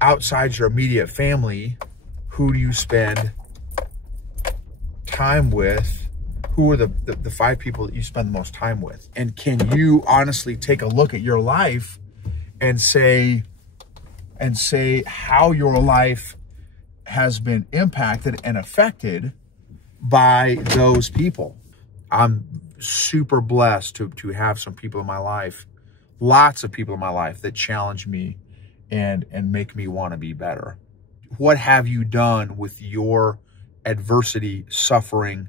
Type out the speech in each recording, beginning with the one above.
outside your immediate family, who do you spend time with? Who are the 5 people that you spend the most time with? And can you honestly take a look at your life and say how your life has been impacted and affected by those people? I'm super blessed to have some people in my life, lots of people in my life that challenge me and make me want to be better. What have you done with your adversity, suffering,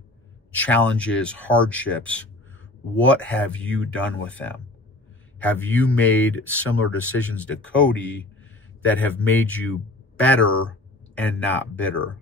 challenges, hardships? What have you done with them? Have you made similar decisions to Cody that have made you better and not bitter?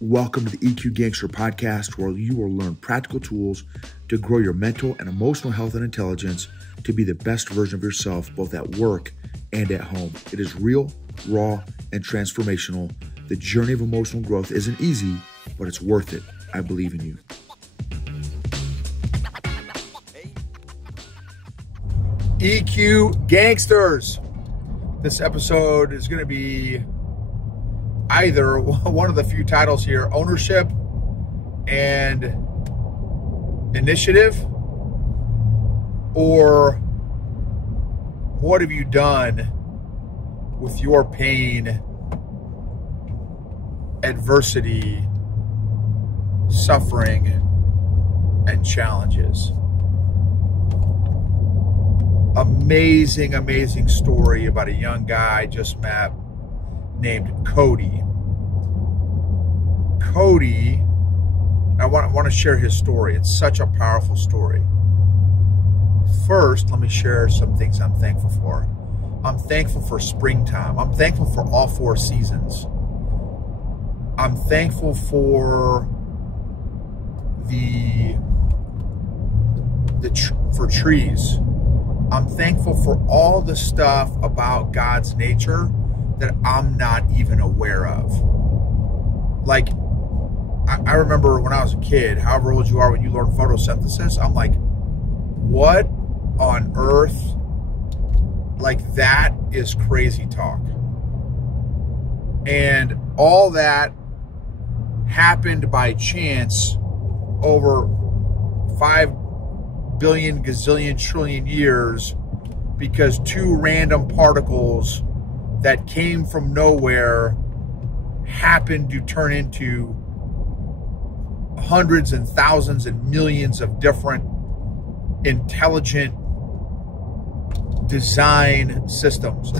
Welcome to the EQ Gangster podcast, where you will learn practical tools to grow your mental and emotional health and intelligence to be the best version of yourself, both at work and at home. It is real, raw, and transformational. The journey of emotional growth isn't easy, but it's worth it. I believe in you. EQ Gangsters. This episode is going to be either one of the few titles here: ownership and initiative, or what have you done with your pain, adversity, suffering, and challenges. Amazing story about a young guy I just met named Cody. Cody, I want to share his story. It's such a powerful story. First, let me share some things I'm thankful for. I'm thankful for springtime. I'm thankful for all 4 seasons. I'm thankful for for trees. I'm thankful for all the stuff about God's nature that I'm not even aware of. Like, I remember when I was a kid, however old you are when you learn photosynthesis, I'm like, what on earth? Like, that is crazy talk. And all that happened by chance over 5 billion, gazillion, trillion years, because 2 random particles that came from nowhere happened to turn into hundreds and thousands and millions of different intelligent design systems.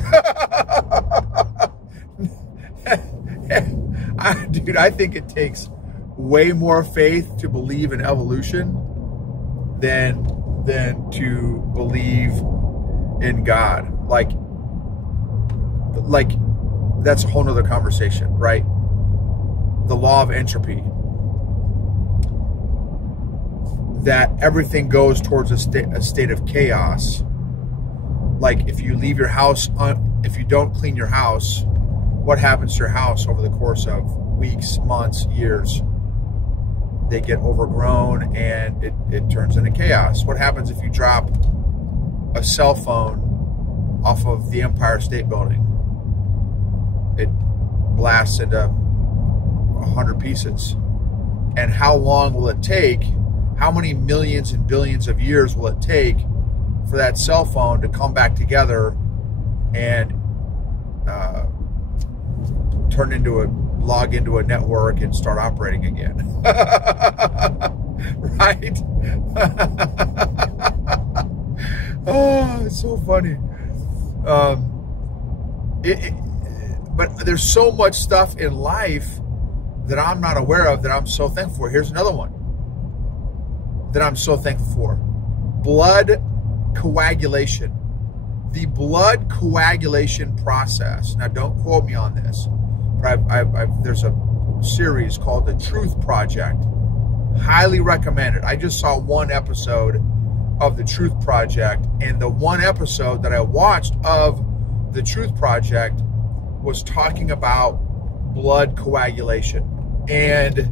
Dude, I think it takes way more faith to believe in evolution than to believe in God. Like that's a whole nother conversation, right? The law of entropy, that everything goes towards a state of chaos. Like, if you leave your house, if you don't clean your house, what happens to your house over the course of weeks, months, years? They get overgrown and it turns into chaos. What happens if you drop a cell phone off of the Empire State Building? It blasts into 100 pieces. And how long will it take? How many millions and billions of years will it take for that cell phone to come back together and log into a network and start operating again? Right? Oh, it's so funny. But there's so much stuff in life that I'm not aware of that I'm so thankful for. Here's another one that I'm so thankful for: blood coagulation. The blood coagulation process. Now, don't quote me on this, but there's a series called The Truth Project. Highly recommended. I just saw 1 episode of The Truth Project, and the 1 episode that I watched of The Truth Project was talking about blood coagulation. And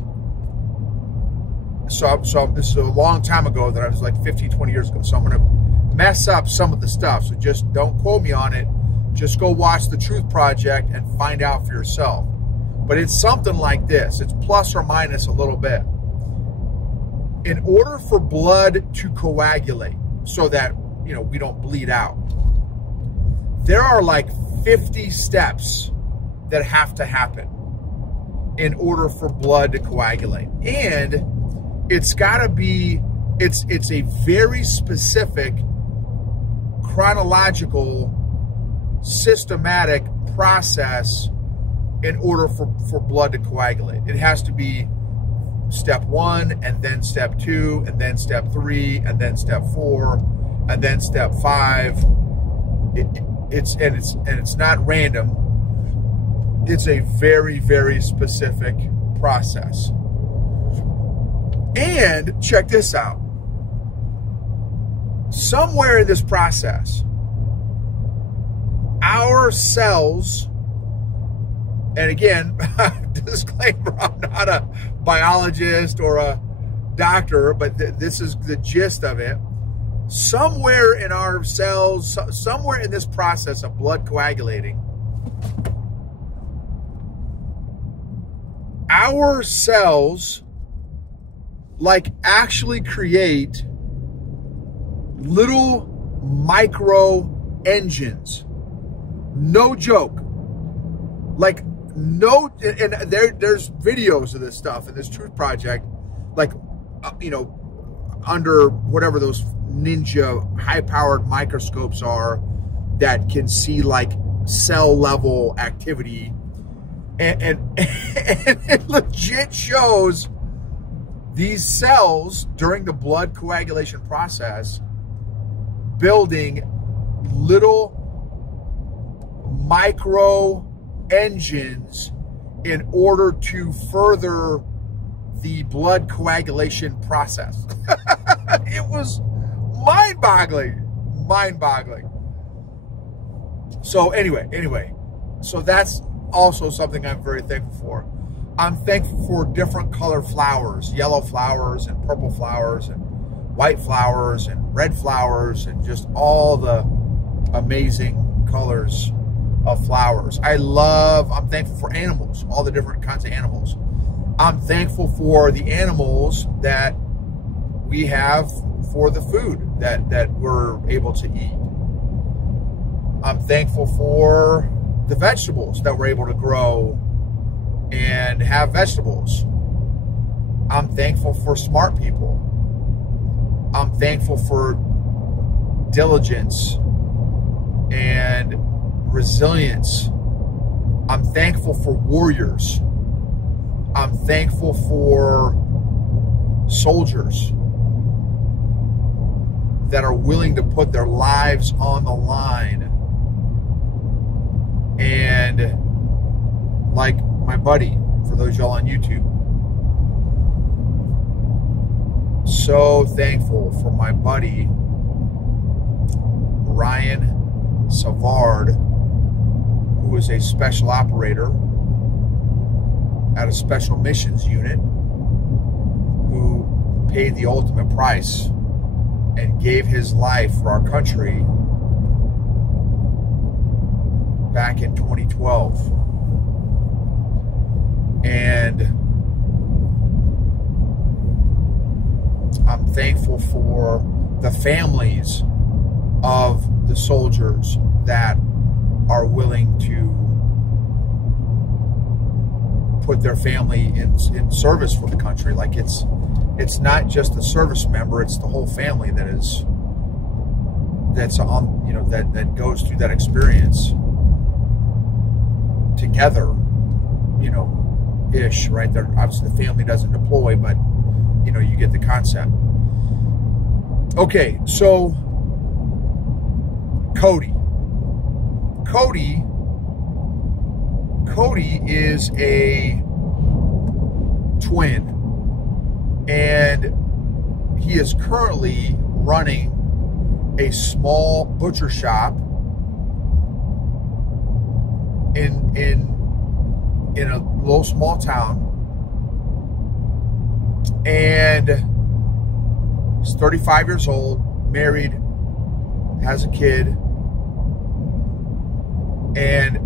so this is a long time ago, that I was like 15, 20 years ago. So I'm going to mess up some of the stuff. So just don't quote me on it. Just go watch The Truth Project and find out for yourself. But it's something like this. It's plus or minus a little bit. In order for blood to coagulate so that, you know, we don't bleed out, there are like 50 steps that have to happen in order for blood to coagulate. And it's got to be, it's a very specific, chronological, systematic process in order for blood to coagulate. It has to be step 1, and then step 2, and then step 3, and then step 4, and then step 5. It's not random. It's a very, very specific process. And check this out. Somewhere in this process, our cells, and again, disclaimer, I'm not a biologist or a doctor, but this is the gist of it. Somewhere in our cells, somewhere in this process of blood coagulating, our cells like actually create little micro engines. No joke. Like, no, and there's videos of this stuff in this Truth Project, like, you know, under whatever those ninja high-powered microscopes are that can see like cell level activity, and it legit shows these cells during the blood coagulation process building little micro engines in order to further the blood coagulation process. It was mind-boggling. So anyway, so that's also something I'm very thankful for. I'm thankful for different colored flowers, yellow flowers and purple flowers and white flowers and red flowers and just all the amazing colors of flowers. I'm thankful for animals, all the different kinds of animals. I'm thankful for the animals that we have for the food that we're able to eat. I'm thankful for the vegetables that we're able to grow and have vegetables. I'm thankful for smart people. I'm thankful for diligence and resilience. I'm thankful for warriors. I'm thankful for soldiers that are willing to put their lives on the line. And like my buddy, for those y'all on YouTube, so thankful for my buddy Ryan Savard, who is a special operator at a special missions unit, who paid the ultimate price and gave his life for our country back in 2012. And I'm thankful for the families of the soldiers that are willing to put their family in service for the country. Like, it's not just the service member, it's the whole family that's on, you know, that goes through that experience together, you know, ish, right? There, obviously the family doesn't deploy, but you know, you get the concept. Okay, so Cody is a twin, and he is currently running a small butcher shop in a little small town, and he's 35 years old, married, has a kid, and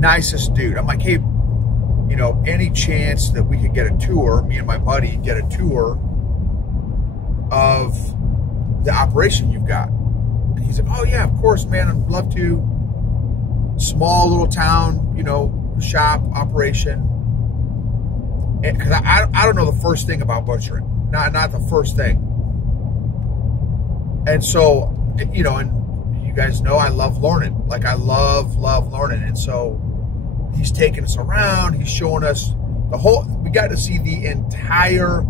nicest dude. I'm like, hey, you know, any chance that we could get a tour, me and my buddy get a tour of the operation you've got? And he's like, oh yeah, of course, man, I'd love to. Small little town, you know, shop operation. Because I don't know the first thing about butchering, not the first thing. And so, you know, and you guys know I love learning. Like, I love learning. And so he's taking us around. He's showing us the whole, we got to see the entire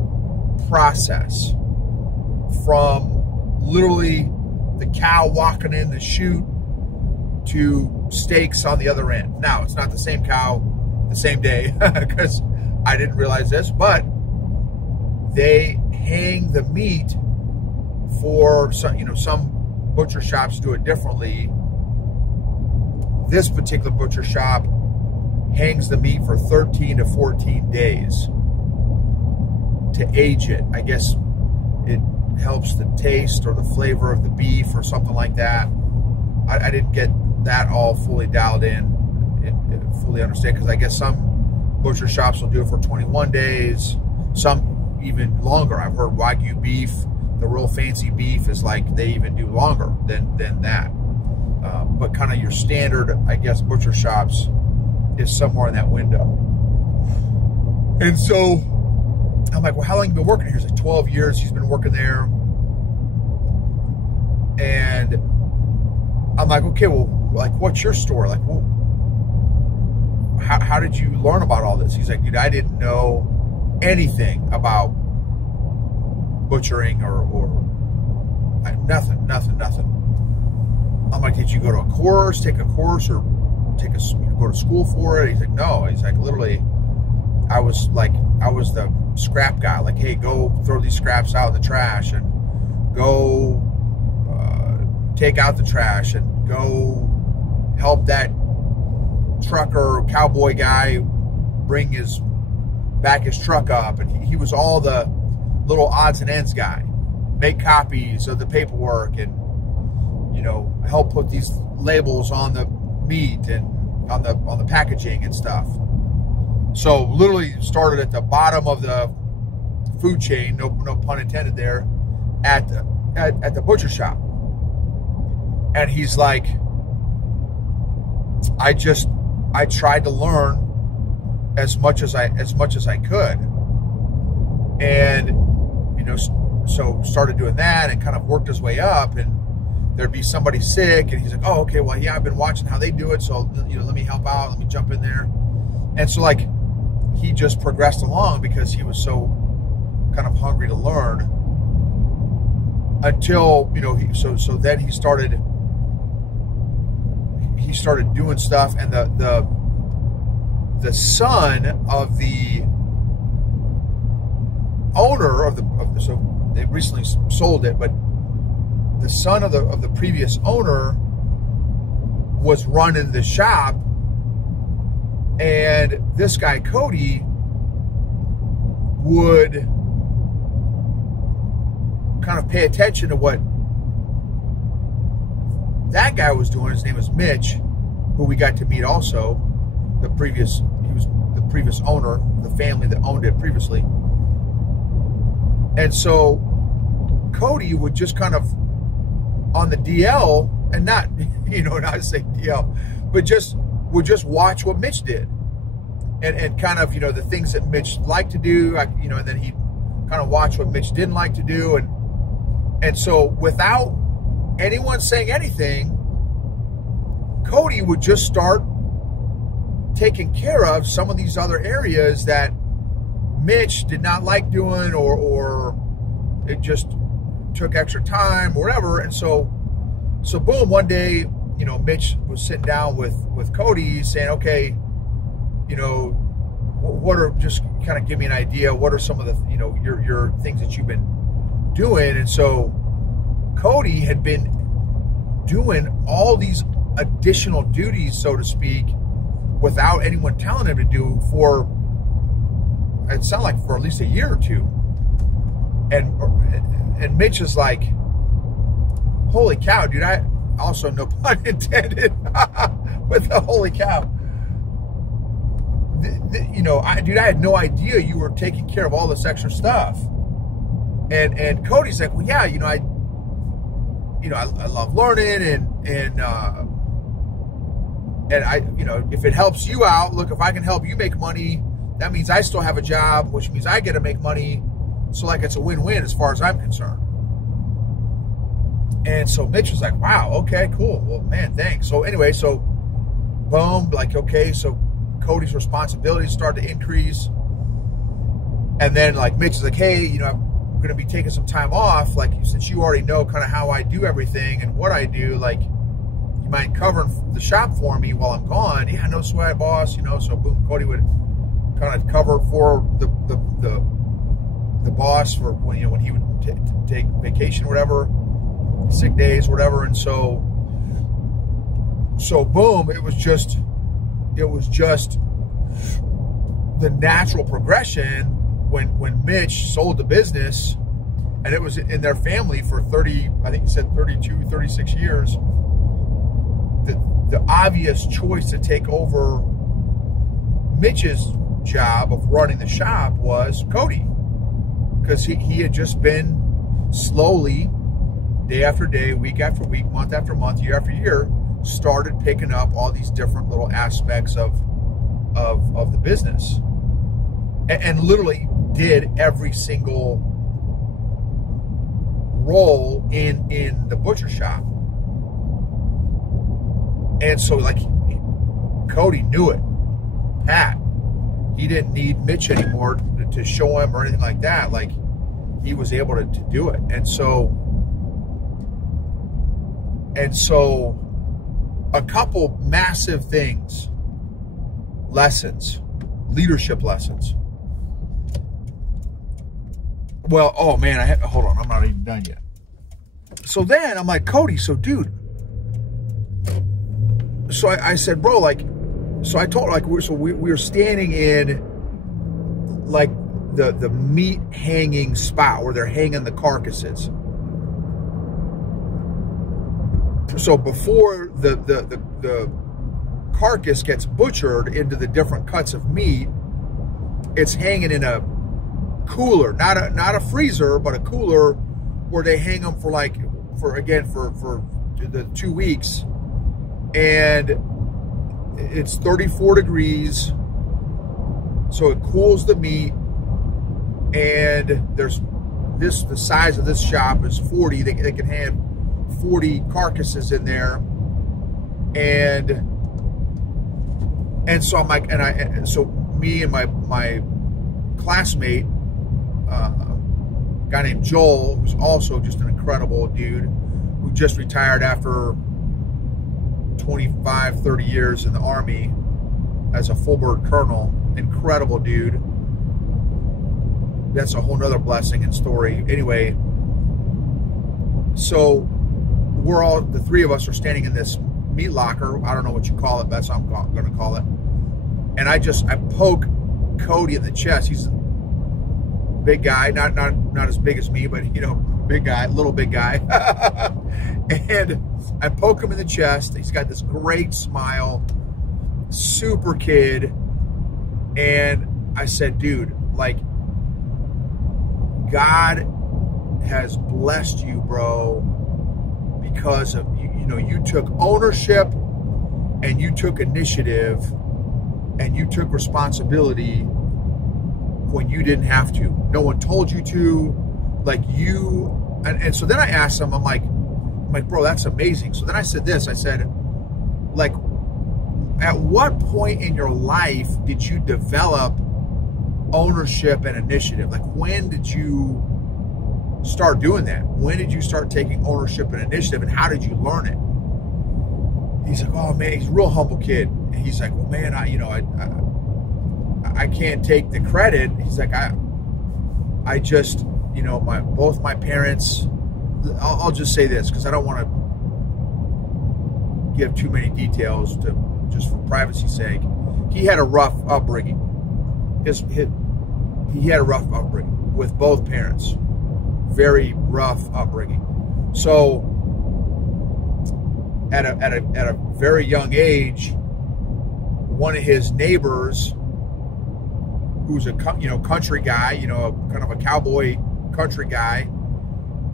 process from literally the cow walking in the chute to steaks on the other end. Now, it's not the same cow the same day, because I didn't realize this, but they hang the meat for some, you know, some butcher shops do it differently. This particular butcher shop hangs the meat for 13 to 14 days to age it. I guess it helps the taste or the flavor of the beef or something like that. I didn't get that all fully dialed in and fully understand, because I guess some butcher shops will do it for 21 days, some even longer. I've heard Wagyu beef, the real fancy beef, is like they even do longer than that. But kind of your standard, I guess, butcher shops is somewhere in that window. And so I'm like, well, how long have you been working here? He's like, 12 years he's been working there. And I'm like, okay, well, like, what's your story? Like, well, how did you learn about all this? He's like, dude, I didn't know anything about butchering or nothing. I'm like, did you go to a course, take a course, or go to school for it? He's like, no. He's like, literally, I was the scrap guy. Like, hey, go throw these scraps out in the trash, and go take out the trash, and go help that trucker, cowboy guy bring his truck up. And he was all the little odds and ends guy. Make copies of the paperwork, and, you know, help put these labels on the meat and on the packaging and stuff. So literally started at the bottom of the food chain, no pun intended there, at the butcher shop. And he's like, I tried to learn as much as I could, and, you know, so started doing that and kind of worked his way up. And there'd be somebody sick, and he's like, oh, okay, well, yeah, I've been watching how they do it, so, you know, let me help out, let me jump in there. And so, like, he just progressed along because he was so kind of hungry to learn, until, you know, so then he started doing stuff. And the son of the owner of the so they recently sold it, but the son of the previous owner was running the shop, and this guy Cody would kind of pay attention to what that guy was doing. His name was Mitch, who we got to meet also. He was the previous owner, the family that owned it previously. And so Cody would just kind of, on the DL, and not, you know, not to say DL, but would just watch what Mitch did, and kind of, you know, the things that Mitch liked to do, you know, and then he'd kind of watch what Mitch didn't like to do. And so without anyone saying anything, Cody would just start taking care of some of these other areas that Mitch did not like doing, or it just took extra time or whatever. And so boom, one day, you know, Mitch was sitting down with Cody saying, okay, you know, what are, just kind of give me an idea, what are some of the, you know, your things that you've been doing. And so Cody had been doing all these additional duties, so to speak, without anyone telling him to do, for, it sounded like, for at least a year or two. And Mitch is like, holy cow, dude, I also, no pun intended, with the holy cow. You know, dude, I had no idea you were taking care of all this extra stuff. And Cody's like, well, yeah, you know, I love learning and I, you know, if it helps you out, look, if I can help you make money, that means I still have a job, which means I get to make money. So like, it's a win-win as far as I'm concerned. And so Mitch was like, wow, okay, cool. Well, man, thanks. So anyway, so boom, like, okay, so Cody's responsibilities start to increase. And then like Mitch is like, hey, you know, I'm going to be taking some time off. Like, since you already know kind of how I do everything and what I do, like, you mind covering the shop for me while I'm gone? Yeah, no sweat, boss. You know, so boom, Cody would kind of cover for the boss for when, you know, when he would take vacation or whatever, sick days, whatever. And so boom, it was just the natural progression when Mitch sold the business, and it was in their family for 30, I think he said 32, 36 years. The obvious choice to take over Mitch's job of running the shop was Cody, because he had just been slowly, day after day, week after week, month after month, year after year, started picking up all these different little aspects of the business, and literally did every single role in the butcher shop. And so, like, Cody knew it. Pat, he didn't need Mitch anymore to show him or anything like that. Like, he was able to do it. And so a couple massive things, lessons, leadership lessons. Well, oh man, hold on, I'm not even done yet. So then I'm like, Cody, so dude, so I said, bro, like, so I told her, like, we were standing in like the meat hanging spot where they're hanging the carcasses. So before the carcass gets butchered into the different cuts of meat, it's hanging in a cooler, not a freezer, but a cooler where they hang them for the 2 weeks. And it's 34 degrees, so it cools the meat. And the size of this shop is 40. They can have 40 carcasses in there. And so I'm like, so me and my classmate, a guy named Joel, who's also just an incredible dude, who just retired after 25, 30 years in the Army as a full-bird colonel. Incredible dude. That's a whole nother blessing and story. Anyway, so the three of us are standing in this meat locker. I don't know what you call it, that's what I'm going to call it. And I poke Cody in the chest. He's a big guy, not as big as me, but, you know, big guy, little big guy. And I poke him in the chest. He's got this great smile, super kid. And I said, dude, like, God has blessed you, bro, because of you know, you took ownership and you took initiative and you took responsibility when you didn't have to. No one told you to. Like, you, and so then I asked him, I'm like, bro, that's amazing. So then I said this, I said, like, at what point in your life did you develop ownership and initiative? Like, when did you start doing that? When did you start taking ownership and initiative, and how did you learn it? He's like, oh man, he's a real humble kid. And he's like, well, man, I can't take the credit. He's like, I just, you know, both my parents, I'll just say this because I don't want to give too many details just for privacy's sake. He had a rough upbringing. He had a rough upbringing with both parents. Very rough upbringing. So at a very young age, one of his neighbors, who's a country guy, kind of a cowboy country guy,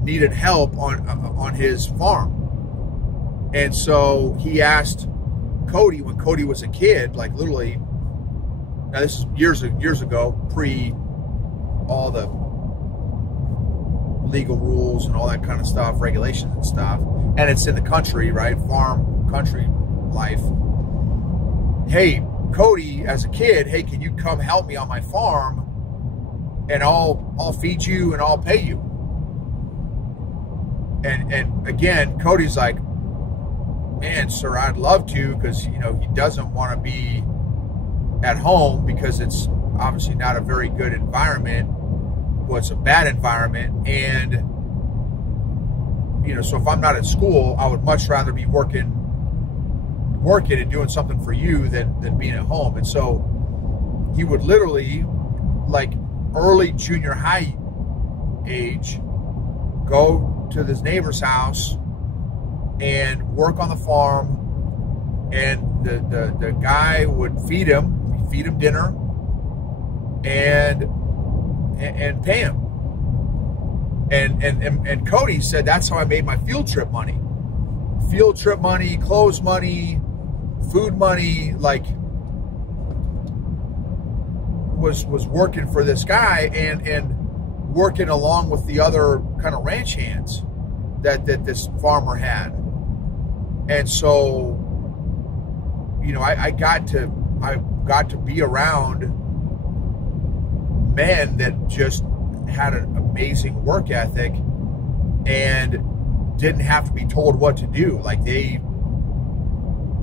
needed help on his farm. And so he asked Cody, when Cody was a kid, like literally, now this is years ago, pre all the legal rules and all that kind of stuff, regulations and stuff, and it's in the country, right? Farm, country life. Hey, Cody, as a kid, hey, can you come help me on my farm, and I'll feed you and I'll pay you. And again, Cody's like, man, sir, I'd love to, because he doesn't want to be at home because it's obviously not a very good environment. Well, it's a bad environment, and so if I'm not at school, I would much rather be working and doing something for you than being at home. And so he would literally, like early junior high age, go to this neighbor's house and work on the farm, and the guy would feed him dinner and pay him. And Cody said, that's how I made my field trip money, clothes money, food money, like was working for this guy and working along with the other kind of ranch hands that this farmer had. And so, I got to be around men that just had an amazing work ethic and didn't have to be told what to do. Like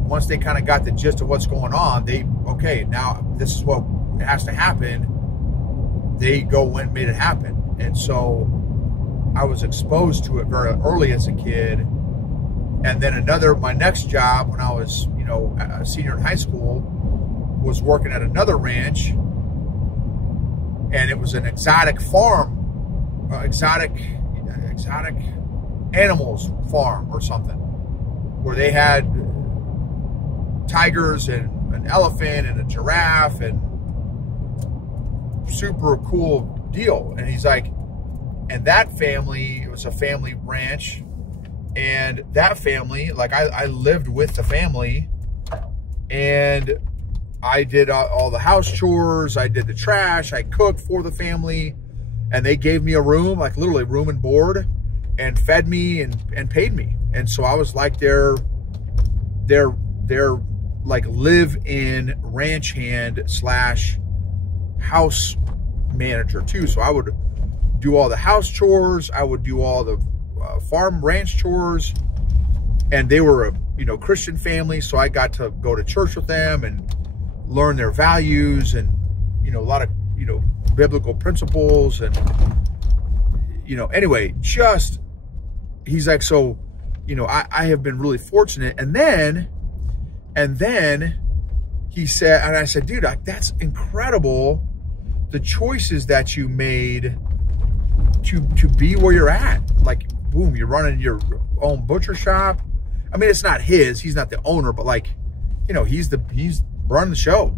once they kind of got the gist of what's going on, okay, now this is what has to happen. They go and made it happen. And so I was exposed to it very early as a kid. And then my next job when I was, a senior in high school, was working at another ranch, and it was an exotic farm, exotic animals farm or something, where they had tigers and an elephant and a giraffe, and super cool deal. And he's like, and that family, it was a family ranch, and that family, like I lived with the family, and I did all the house chores, I did the trash, I cooked for the family, and they gave me a room, like literally room and board, and fed me and paid me. And so I was like their like live-in ranch hand / house manager too. So I would do all the house chores, I would do all the farm ranch chores, and they were a Christian family, so I got to go to church with them and learn their values and a lot of biblical principles. And anyway, just he's like, so I have been really fortunate. And then he said, and I said, dude, that's incredible, the choices that you made to be where you're at. Like, boom, you're running your own butcher shop. I mean, it's not his, he's not the owner, but like, he's running the show,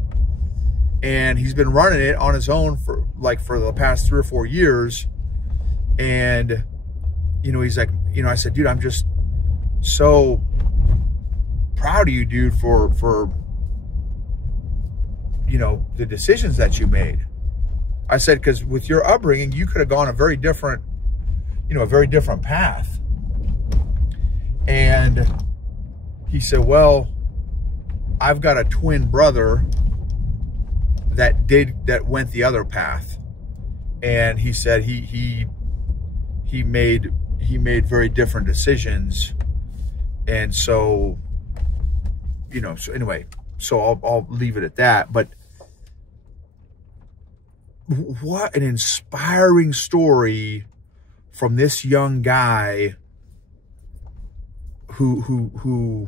and he's been running it on his own for the past 3 or 4 years. And he's like, I said, dude, I'm just so proud of you, dude, for the decisions that you made. I said, because with your upbringing, you could have gone a very different path. And he said, well, I've got a twin brother that went the other path. And he said he made very different decisions. And so, so anyway, so I'll leave it at that. But what an inspiring story from this young guy who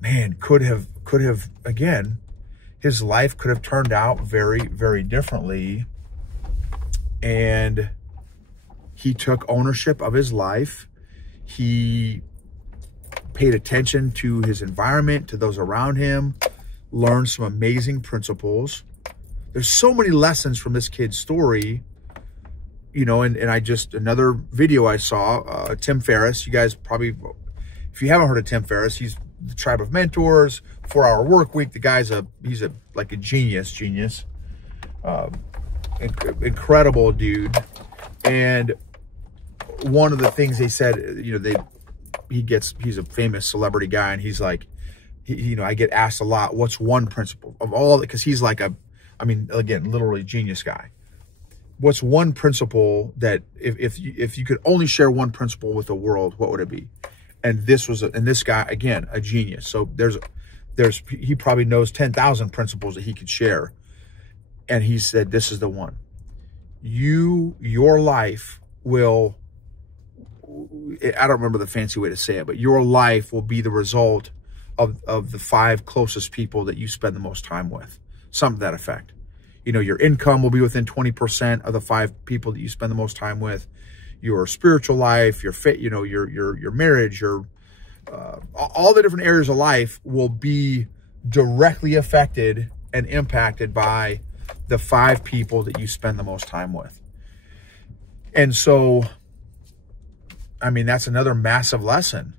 man, could have, again, his life could have turned out very, very differently. And he took ownership of his life. He paid attention to his environment, to those around him, learned some amazing principles. There's so many lessons from this kid's story, you know, and another video I saw, Tim Ferriss. You guys probably, if you haven't heard of Tim Ferriss, he's the Tribe of Mentors, 4-Hour Work Week. The guy's he's like a genius, incredible dude. And one of the things they said, you know, he's a famous celebrity guy, and he's like, you know, I get asked a lot, what's one principle of all, because he's like again, literally genius guy. What's one principle that if you could only share one principle with the world, what would it be? And this guy, again, a genius. So he probably knows 10,000 principles that he could share. And he said, this is the one. Your life will, I don't remember the fancy way to say it, but your life will be the result of the 5 closest people that you spend the most time with. Something to that effect. You know, your income will be within 20% of the 5 people that you spend the most time with. Your spiritual life, your marriage, all the different areas of life will be directly affected and impacted by the 5 people that you spend the most time with. And so, I mean, that's another massive lesson.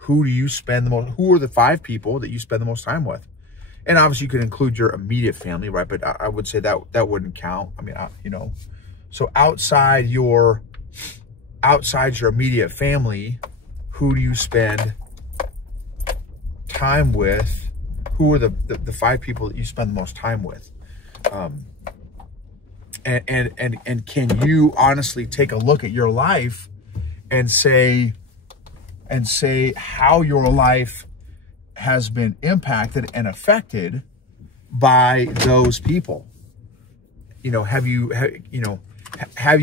Who are the 5 people that you spend the most time with? And obviously you could include your immediate family, right? But I would say that wouldn't count. I mean, you know, so outside your immediate family, who do you spend time with? Who are the 5 people that you spend the most time with? And can you honestly take a look at your life and say how your life has been impacted and affected by those people? You know, have you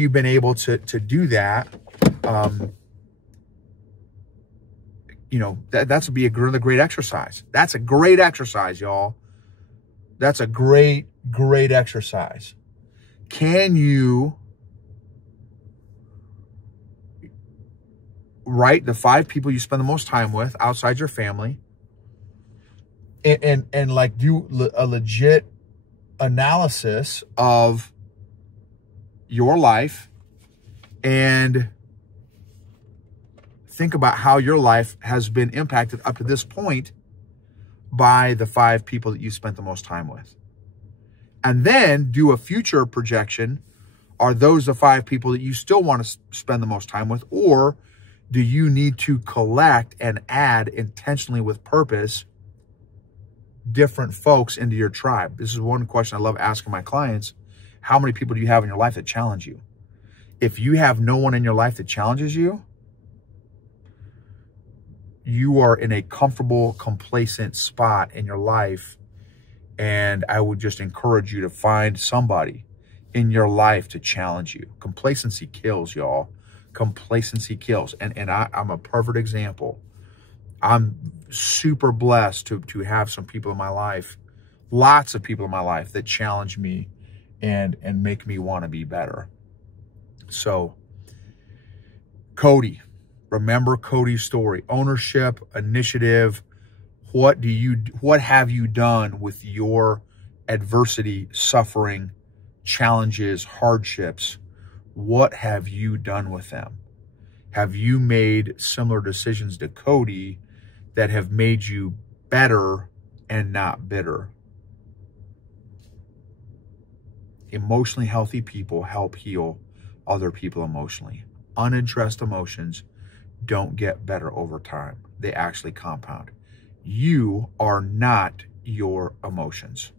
been able to do that? You know, that's would be another great exercise. That's a great exercise, y'all. That's a great exercise. Can you write the 5 people you spend the most time with outside your family, and like do a legit analysis of your life and think about how your life has been impacted up to this point by the 5 people that you spent the most time with. And then do a future projection. Are those the 5 people that you still want to spend the most time with? Or do you need to collect and add intentionally with purpose different folks into your tribe? This is one question I love asking my clients. How many people do you have in your life that challenge you? If you have no one in your life that challenges you, you are in a comfortable, complacent spot in your life. And I would just encourage you to find somebody in your life to challenge you. Complacency kills, y'all. Complacency kills. And I'm a perfect example. I'm super blessed to have some people in my life, lots of people in my life that challenge me and make me want to be better. So, Cody, remember Cody's story. Ownership, initiative. What have you done with your adversity, suffering, challenges, hardships? What have you done with them? Have you made similar decisions to Cody that have made you better and not bitter? Emotionally healthy people help heal other people emotionally. Unaddressed emotions don't get better over time. They actually compound. You are not your emotions.